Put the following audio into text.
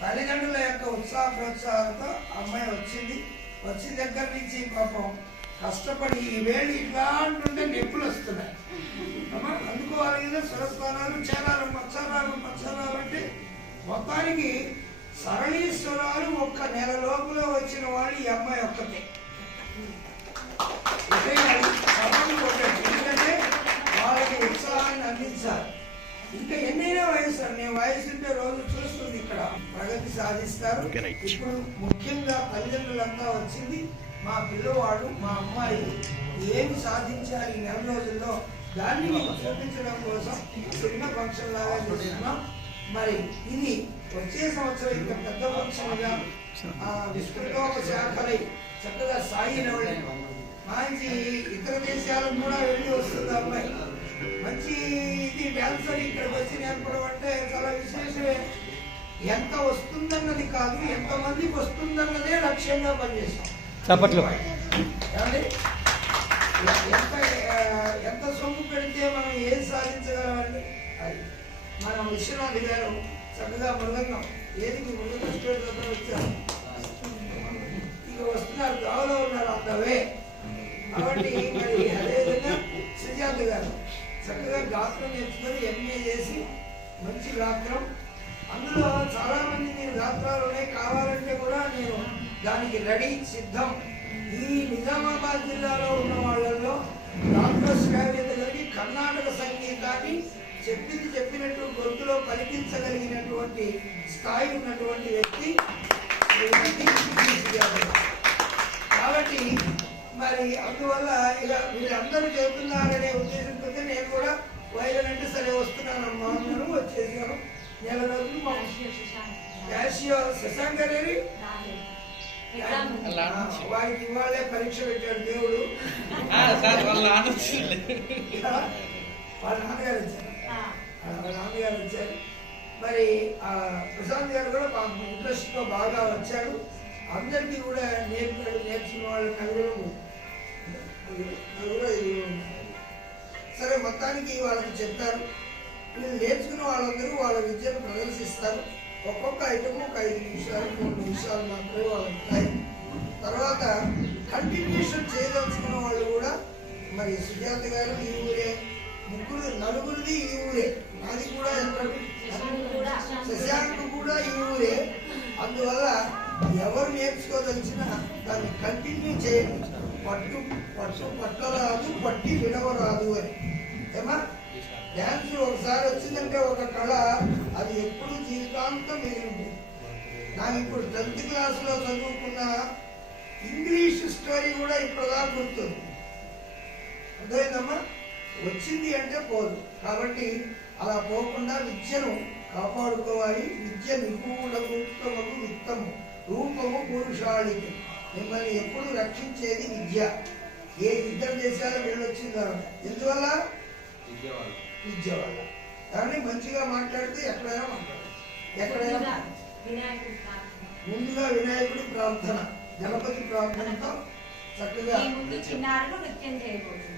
తల్లిదండ్రుల యొక్క ఉత్సాహ ప్రోత్సాహంతో అమ్మాయి వచ్చింది. వచ్చిన దగ్గర నుంచి పాపం కష్టపడి ఈ వేళ్ళు ఇట్లాంటుంటే నొప్పులు వస్తున్నాయి అమ్మా. అందుకోవాలి స్వరస్థానాలు చేరాలు మత్సరాలు అంటే మొత్తానికి సరళీశ్వరాలు ఒక్క నెల లోపల వచ్చిన వాళ్ళు ఈ అమ్మాయి ఒక్కతే. ఎందుకంటే వాళ్ళకి ఉత్సాహాన్ని అందించాలి. ఇంకా ఎన్నైనా వయసు నేను వయసు ఉంటే రోజు చూస్తుంది ఇక్కడ ప్రగతి సాధిస్తారు. ఇప్పుడు ముఖ్యంగా తల్లిదండ్రులంతా వచ్చింది మా పిల్లవాడు మా అమ్మాయి ఏమి సాధించాలి ఈ నెల రోజుల్లో దాన్ని చూపించడం కోసం చిన్న ఫంక్షన్ లాగా చేస్తున్నాం. మరి ఇది వచ్చే సంవత్సరం ఇంకా పెద్ద ఫంక్షన్గా విస్తృతోప శాఖలై చక్కగా సాగినవడే మంచి ఇతర దేశాలకు కూడా వెళ్ళి వస్తుంది అమ్మాయి. మంచి ఇది డాన్సర్ ఇక్కడికి వచ్చి నేర్పడం అంటే చాలా విశేషమే. ఎంత వస్తుందన్నది కాదు, ఎంతమందికి వస్తుందన్నదే లక్ష్యంగా పనిచేస్తాం. ఎంత సొమ్ము పెడితే మనం ఏం సాధించగలమండి. అది మన విశ్వనాథ్ గారు చక్కగా మృదంగం ఏదికి మృదంగ స్టేజ్ దగ్గర వచ్చారు, ఇక వస్తున్నారు, గావలో ఉన్నారు అందవే. కాబట్టి మరి అదేవిధంగా సుజాత గారు చక్కగా గాత్రం నేర్చుకొని ఎంఏ చేసి మంచి గాత్రం. అందులో చాలా మంది మీరు గాత్రాలు కావాలంటే కూడా నేను దానికి రెడీ సిద్ధం. ఈ నిజామాబాద్ జిల్లాలో ఉన్న వాళ్ళలో గాత్ర శ్రావ్యత కలిగి కర్ణాటక సంగీతాన్ని చెప్పినట్టు గొంతులో పలికించగలిగినటువంటి స్థాయి ఉన్నటువంటి వ్యక్తి. కాబట్టి మరి అందువల్ల ఇలా వీళ్ళందరూ చెబుతున్నారనే ఉద్దేశంతో నేను కూడా వైరల్ అంటే సరే వస్తున్నానమ్మా అన్నాను. వచ్చేసాను. నెల రోజులు మా క్యాషియో శశాంక్ గారి వారికి ఇవాళే పరీక్ష పెట్టాడు దేవుడు. వాళ్ళ నాన్నగారు వచ్చారు. మరి ప్రశాంత్ గారు కూడా ఇంట్రెస్ట్ తో బాగా వచ్చాడు. అందరికీ కూడా నేర్చుకున్న వాళ్ళు నలుగురు. సరే మొత్తానికి వాళ్ళకి చెప్తారు. వీళ్ళు నేర్చుకున్న వాళ్ళందరూ వాళ్ళ విద్యను ప్రదర్శిస్తారు. ఒక్కొక్క ఐటమ్ ఒక 5 నిమిషాలు 3 నిమిషాలు మాత్రమే వాళ్ళకి టైం. తర్వాత కంటిన్యూషన్ చేయదలుచుకున్న వాళ్ళు కూడా మరి సుజాత గారు ఈ ఊరే, నలుగురిది ఈ ఊరే, నాది కూడా శశాంక్ కూడా ఈ ఊరే. అందువల్ల ఎవరు నేర్చుకోదలిచినా దాన్ని కంటిన్యూ చేయండి. పట్టరాదు పట్టి విడవరాదు అని ఏమా. డ్యాన్స్ ఒకసారి వచ్చిందంటే ఒక కళ, అది ఎప్పుడు జీవితాంతం మిగిలింది. నాకు ఇప్పుడు 10th క్లాస్లో చదువుకున్న ఇంగ్లీష్ స్టోరీ కూడా ఇప్పుడుగా గుర్తుంది. అర్థమైందమ్మా. వచ్చింది అంటే పోదు. కాబట్టి అలా పోకుండా విద్యను కాపాడుకోవాలి. విద్య నిగూఢము విత్తము రూపము పురుషాళికి. మిమ్మల్ని ఎప్పుడు రక్షించేది విద్య. ఏ యుద్ధం చేశారో వెళ్ళొచ్చింది ఎందువల్ల? విద్య వల్ల. కానీ మంచిగా మాట్లాడితే ఎక్కడైనా మాట్లాడాలి. ఎక్కడైనా ముందుగా వినాయకుడి ప్రార్థన, గణపతి ప్రార్థనతో చక్కగా చిన్నారులు నృత్యం చేయబోతుంది.